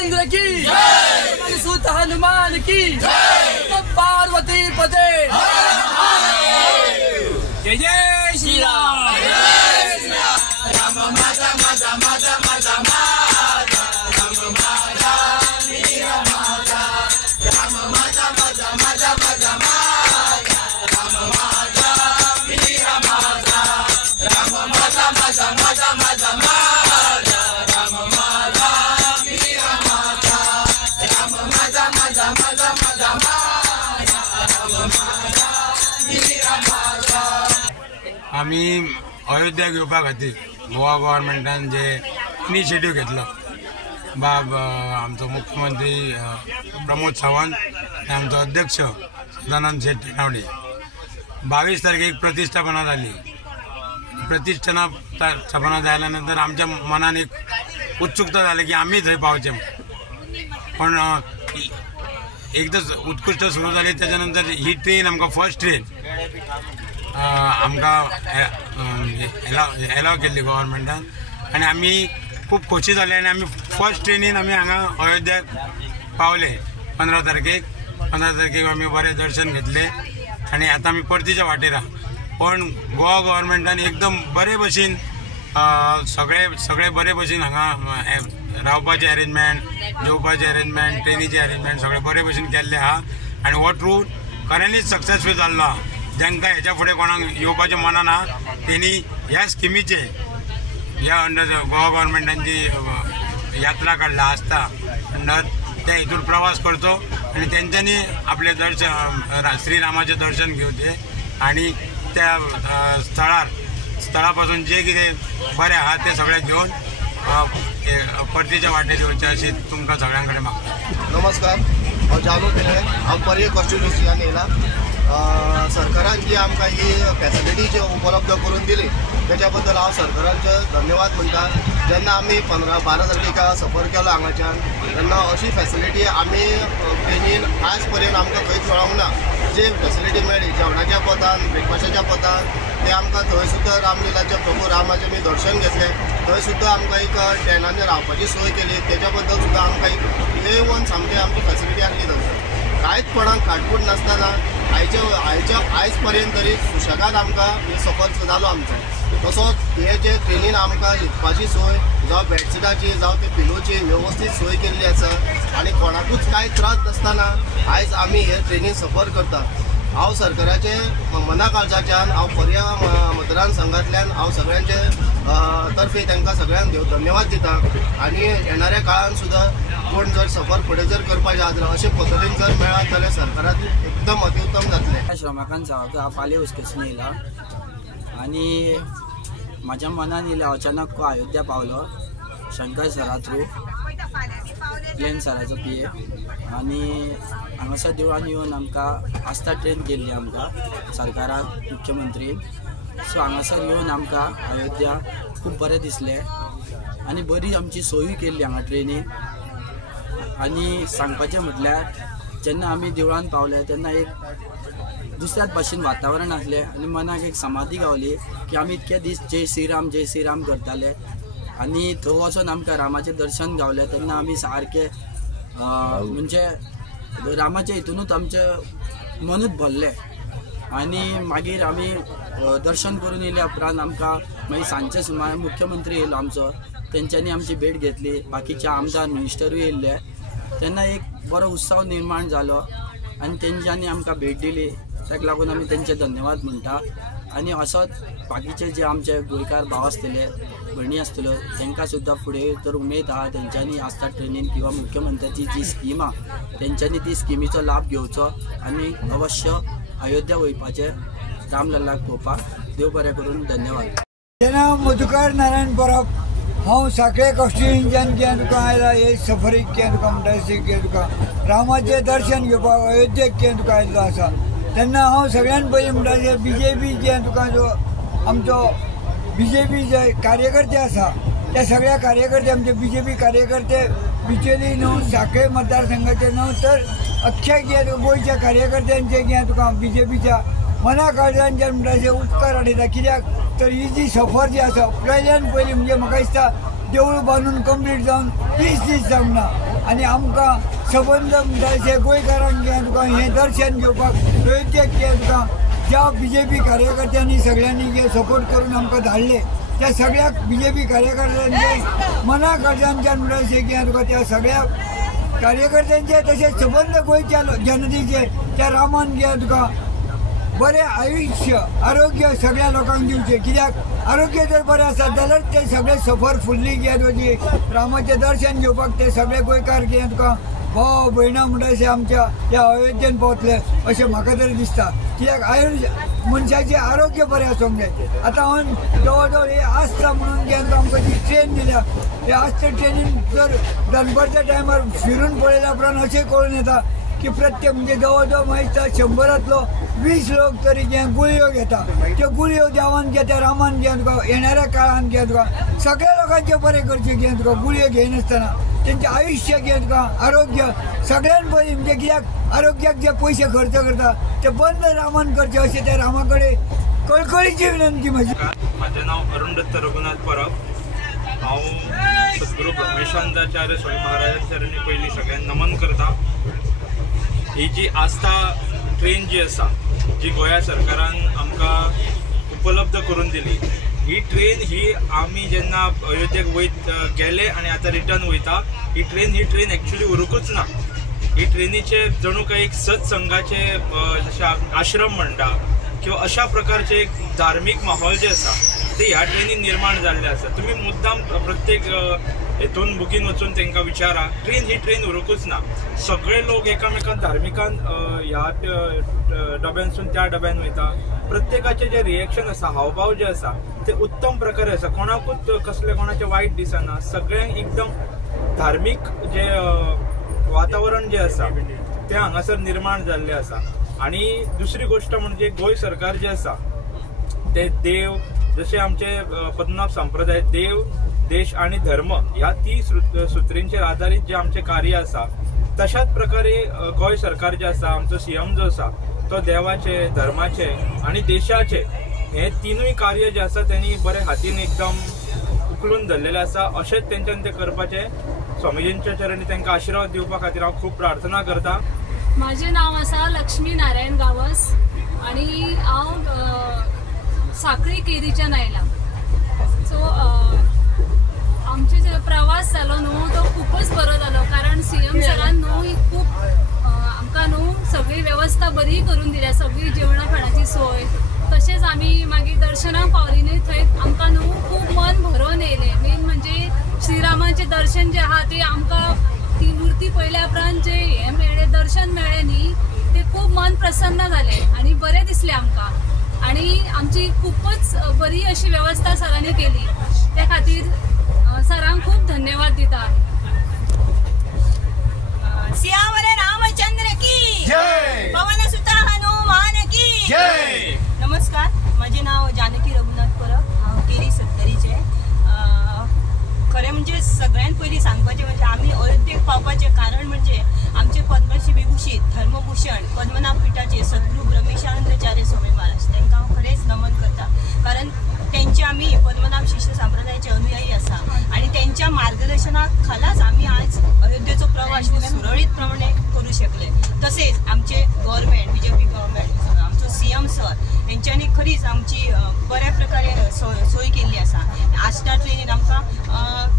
रामचंद्र की जय, सुत हनुमान की जय, पार्वती पते जय जय श्री राम। राम माता माता माता माता माता राम माता मीरा माता राम माता माता माता माता माता राम माता मीरा माता राम माता माता माता माता माता राम माता मीरा माता राम माता माता माता माता माता राम माता मीरा माता। आम्ही अयोध्या घेवपा खातीर गोवा गव्हर्मेंटान जे इनिशिएटीव घेतलो बाब आमचो मुख्यमंत्री प्रमोद सावंत आणि आमचो अध्यक्ष सदानंद शेट टेनावडे 22 तारखेक प्रतिष्ठापना जाली। प्रतिष्ठापना झाल्यानंतर आमच्या मनात एक उत्सुकता झाली की आम्ही थंय पावचे, पण एकदाच उत्कृष्ट सुरू झाली। त्याच्यानंतर ही ट्रेन आमकां फर्स्ट ट्रेन आमकां एलाव केल्ली गव्हर्मेंटान आणि आम्ही खूप खोशी जाले आणि आम्ही फर्स्ट ट्रेनीन आम्ही हांगा अयोध्याक पावले 15 तारखेक आम्ही बरें दर्शन घेतले आणि आता आम्ही परतीच्या वाटेर आहा। पण गोवा गव्हर्मेंटान एकदम बरे भशेन सगळे बरे भशेन हांगा रावपाचे अरेंजमेंट, जेवपाचे अरेंजमेंट, ट्रेनीचे अरेंजमेंट सगळे बरे भशेन केल्ले आहा आणि हो रूट खऱ्यांनीच सक्सेसफूल जाल्लो आहा। जांकां हेच्या फुडें कोणाक येवपाचें मना ना तेणी ह्या स्किमीचे ह्या अंडर गोवा गव्हर्मेंटांची यात्रा काढला आसता अंडर त्या हितून प्रवास करचो आणि तेंच्यांनी आपले दर्शन श्रीरामाचे दर्शन घेवचे आणि त्या स्थळा पासून जे कितें बरें आहा ते सगळें घेवन परतीच्या वाटेर येवचें अशी तुमकां सगळ्यां कडेन मागता। नमस्कार, हांव जानू केले हांव पर्ये कॉन्स्टिट्युएन्सींतल्यान येयला। सरकारान जी आमकां ही फॅसिलिटी जी उपलब्ध करून दिली त्याच्या बद्दल हांव सरकारांचे धन्यवाद म्हणटा। जेन्ना आमी 15-12 तारखेक सफर केलो हांगाच्यान तेन्ना अशी फॅसिलिटी आमी ट्रेनीन आज पर्यंत आमकां खंयच मेळोंक ना। जी फॅसिलिटी मेळ्ळी जेवणाच्या पदान, ब्रेकफास्टाच्या पदान, ते आमकां थंय सुद्दां रामलिलाचे प्रभू रामाचें आमी दर्शन घेतलें। थंय सुद्दां आमकां एक ट्रेनांनी रावपाची सोय केली, तेच्या बद्दल सुद्दां आमकां एक येवन सामकी आमची फॅसिलिटी आसली थंयसर। कांयच कोणाक खाटपूट नासतना आयज पर्यंत तरी सुशेगाद आमकां हे सफर जालो आमचो। तसोच हे जे ट्रेनीन आमकां न्हिदपाची सोय जावं बेडशीटाची जावं ते पिलोची वेवस्थीत सोय केल्ली आसा आणि कोणाकूच कांय त्रास नासतना आयज आमी हे ट्रेनीन सफर करता। हांव सरकाराचे मना काळजाच्यान हांव पर्या मतदार संघांतल्यान हांव सगळ्यांचे तर्फे तांकां सगळ्यांक धन्यवाद दिता आणि येणाऱ्या काळान सुद्दां कोण जर सफर फुडें जर करपाचें आसलें अशे पद्दतीन जर मेळत जाल्यार सरकाराक एकदम अतिउत्तम जातलें। श्रमाकांत हांव पाले वचकेसून येयला आणि म्हाज्या मनान येयलें अचानक अयोध्या पावलो शंकर सरा थ्रू प्लेन सराचो PA आणि हांगासर देवळान येवन आमकां आस्था ट्रेन केल्ली आमकां सरकारान मुख्यमंत्रीन। सो हांगासर येवन आमकां अयोध्या खूब बरें दिसलें आणि बरी आमची सोयी केल्ली हांगा ट्रेनीन। आणि सांगपाचें म्हटल्यार जेन्ना आमी देवळान पावले तेन्ना एक दुसऱ्याच भाशेन वातावरण आसलें आणि मनाक एक समाधी गावली की आमी इतके दीस जय श्रीराम करताले आणि थंय वचून आमकां रामाचें दर्शन गावलें तेन्ना आमी सारके म्हणजे रामाच्या हितूनूच आमचें मनूच भरलें। आणि मागीर आमी दर्शन करून येयल्या उपरांत आमकां मागीर सांजचे सुमार मुख्यमंत्री येयलो आमचो, तेंच्यांनी आमची भेट घेतली, बाकीचे आमदार मिनिस्टरूय येयल्ले तेन्ना एक बरो उत्सव निर्माण जालो आणि तेंच्यांनी आमकां भेट दिली, ताका लागून आमी तेंचे धन्यवाद म्हणटा। आणि असोच बाकीचे जे आमचे गोंयकार भाव आसतले, भयणी आसतल्यो तांकां सुद्दां फुडें तर उमेद आहा तेंच्यांनी आस्था ट्रेनीन किंवा मुख्यमंत्र्याची जी स्कीम आहा तेंच्यांनी ती स्किमीचो लाभ घेवचो आणि अवश्य अयोध्या वयपाचें रामलल्लाक पळोवपाक। देव बरें करून, धन्यवाद। नांव मधुकर नारायण परब, हांव साखळे कॉन्स्टिट्युएन्सीच्यान जें तुका आयला हे सफरीक जें तुका म्हणटा तुका रामाचें दर्शन घेवपाक अयोध्येक जें तुका आयिल्लो आसा तेन्ना हांव सगळ्यान पयलीं म्हणटा BJP जें तुका जो आमचो BJP जे कार्यकर्ते आसा त्या सगळ्या कार्यकर्ते आमचे BJP कार्यकर्ते बिचोली न्हू साखळे मतदारसंघाचे न्हू तर अख्ख्या गोंयच्या कार्यकर्त्यांचे जें तुका BJPच्या मना काळजांच्यान म्हणटा उपकार आठयता। कित्याक तर ही जी सफर जी आसा पयल्यान पयलीं म्हणजे म्हाका दिसता देवूळ बांदून कंप्लीट जावन 20 दीस जावना आनी आमकां सबंद म्हणटा गोंयकारांक कितें तुका हें दर्शन घेवपाक अयोध्येक कितें तुका ज्या BJP कार्यकर्त्यांनी सगळ्यांनी जे सपोर्ट करून आमकां धाडले त्या सगळ्या BJP कार्यकर्त्यांचे मना कडच्यान म्हणटा कितें तुका त्या सगळ्या कार्यकर्त्यांचे तशेंच सबंद गोंयच्या जनतेचे त्या रामान कितें तुका बरें आयुष्य आरोग्य सगळ्या लोकांक दिवचें कित्याक आरोग्य जर बरें आसत जाल्यार ते सगळे सफर फुल्ली कितें तुजी रामाचें दर्शन घेवपाक ते सगळे गोंयकार कितें तुका भाव भयणां म्हणटा आमच्या ह्या अयोध्येन पावतले अशें म्हाका तरी दिसता कित्याक मनशाचें आरोग्य बरें आसूंक जाय. आतां हांवें जवळ जवळ हे आस्था म्हणून कितें आमकां जी ट्रेन दिल्या हे आस्था ट्रेनीन जर दनपारच्या टायमार फिरून पळयल्या उपरांत अशें कळून येता की प्रत्येक म्हणजे जवळ जवळ माहिती 100रांतलो 20 लोक तरी कितें गुळयो घेता त्यो गुळयो देवान त्या रामान कितें तुका येणाऱ्या काळान कितें तुका सगळ्या लोकांचें बरें करचें कितें तुका गुळयो घेयनासतना तेंचें आयुश्य कितें तुका आरोग्य सगळ्यान बरी म्हणजे कित्याक आरोग्याक जे पयशे खर्च करता ते बंद रामान करचे अशें त्या रामा कडेन कळकळीची विनंती म्हजी. म्हाजें नांव अरुण दत्त रघुनाथ परब. हांव सद्गुरू ब्रह्मेशानंदाचार्य स्वामी महाराजांच्या चरणी पयलीं सगळ्यांक नमन करता. ही जी आस्था ट्रेन जी आसा जी गोंया सरकारान आमकां उपलब्ध करून दिली ही ट्रेन ही आमी जेन्ना अयोध्येक गेले आनी आतां रिटर्न वयता ही ट्रेन एक्चुअली उरूकूच ना. ही ट्रेनीचे जणू काही एक सत्संगाचे जशें आश्रम म्हणटा किंवा अशा प्रकारचे एक धार्मीक माहोल जे आसा ते ह्या ट्रेनीन निर्माण जाल्ले आसा. तुमी मुद्दाम प्रत्येक हेतून बुकीन वचून तांकां विचारा ही ट्रेन उरूकूच ना. सगळे लोक एकामेकांक धार्मिकान ह्या डब्यांसून त्या डब्यान वयता. प्रत्येकाचे जे रिएक्शन आसा हावभाव जे आसा ते उत्तम प्रकारे आसा. कोणाकूच कसले कोणाचे वायट दिसना. सगळ्यांक एकदम धार्मीक जे वातावरण जे आसा ते हांगासर निर्माण जाल्ले आसा. आणि दुसरी गोष्ट म्हणजे गोंय सरकार जे आसा ते देव जसे आमचे पद्मनाभ संप्रदाय देव देश आणि धर्म ह्या 3 सुत्रींचेर आधारित जे आमचे कार्य आसा तशाच प्रकारे गोंय सरकार जे आसा आमचो CM जो आसा तो देवाचे धर्माचे आणि देशाचे हे तिनूय कार्य जे आसा त्यांनी बरे हातीन एकदम उखलून धरलेले आसा. अशेंच तेंच्यान ते करपाचे स्वामीजींच्या चरणी तांकां आशिर्वाद दिवपा खातीर हांव खूब प्रार्थना करता. माझे नाव आसा लक्ष्मी नारायण गावस आणि हांव साखळी केरीच्यान आयला. सो आमचे जे प्रवास जालो न्हू तो खूपच बरो जालो कारण CM सरान न्हू खूप आमकां न्हू सगळी वेवस्था बरी करून दिल्या. सगळी जेवणा खाणाची सोय तशेंच आमी मागीर दर्शनाक पावली न्ही थंय आमकां न्हू खूब मन भरून येयलें. मेन म्हणजे श्रीरामाचें दर्शन जें आहा तें आमकां ती मुर्ती पळयल्या उपरांत जे हें मेळ्ळें दर्शन मेळ्ळें न्ही ते खूब मन प्रसन्न जालें आनी बरें दिसलें आमकां. आणि आमची खूपच बरी अशी व्यवस्था सरांनी केली त्या खातीर सरांक खूप धन्यवाद दिता. सियावरे रामचंद्र की जय. पवन सुता हनुमान की जय. नमस्कार, माझे नाव जानकी रघुनाथ परब. हांव केरी सत्तरीचे. खरें म्हणजे सगळ्यात पयलीं सांगपाचें म्हणजे आमी अयोध्येक पावपाचें कारण म्हणजे आमचे पद्मश्री विभूषित धर्मभूषण पद्मनाभ पिठाचे सद्गुरू ब्रह्मेशानंदाचार्य स्वामी महाराज तांकां हांव खरेंच नमन करता. कारण त्यांचे आमी पद्मनाभ शिष्य संप्रदायाचे अनुयायी आसा आणि त्यांच्या मार्गदर्शना खालाच आमी आज अयोध्येचो प्रवास सुरळीतप्रमाणे करू शकले. तसेच आमचे गव्हर्मेंट BJP गव्हर्मेंट आमचो CM सर यांच्यानी खरीच आमची बऱ्या प्रकारे सोय केल्ली आसा. आस्था ट्रेनीन आमकां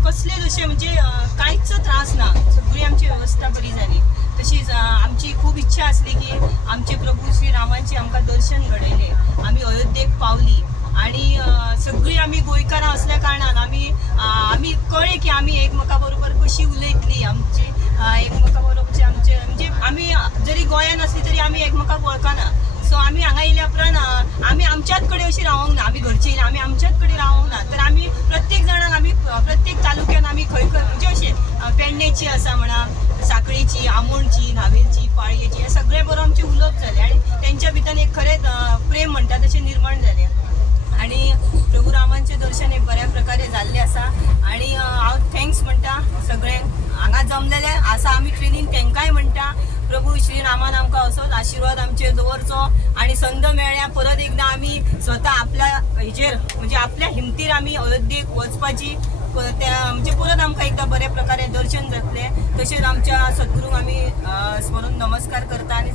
कसले जशें म्हणजे कांयच त्रास ना. सगळी आमची वेवस्था बरी जाली. तशीच आमची खूब इच्छा आसली की आमचे प्रभू श्री रामांचे आमकां दर्शन घडयले. आमी अयोध्येक पावली आणि सगळी आमी गोंयकारां असल्या कारणान आमी कळ्ळें की आमी एकमेका बरोबर कशी उलयतली. आमची एकमेका बरोबरचे आमचे म्हणजे आमी जरी गोंयान आसली तरी आमी एकमेकाक वळखना. सो आमी हांगा येयल्या उपरांत आमी आमच्याच कडेन अशी रावंक ना. आमी घरची येयला आमी आमच्याच कडेन रावंक ना. तर आमी प्रत्येक जाणांक आमी प्रत्येक तालुक्यान आमी खंय खंय म्हणजे अशें पेडणेची आसा म्हणा साखळीची आमोणची न्हावेलची पाळयेची हे सगळे बरो आमचे उलोवप जाले आणि त्यांच्या भितर एक खरेंच प्रेम म्हणटा तशें निर्माण जालें. आणि प्रभू रामांचे दर्शन एक बऱ्या प्रकारे जाल्लें आसा. आणि हांव थँक्स म्हणटा सगळ्यांक हांगा जमलेले आसा आमी ट्रेनीन तांकांय म्हणटा प्रभू श्री रामान आमकां असोच आशिर्वाद आमचे दवरचो आणि संद मेळ्ळ्या परत एकदा आमी स्वता आपल्या हेजेर म्हणजे आपल्या हिमतीर आमी अयोध्येक वचपाची त्या म्हणजे आमकां एकदा बरे प्रकारे दर्शन जातले तशेंच आमच्या सद्गुरूंक आमी स्मरून नमस्कार करता आनी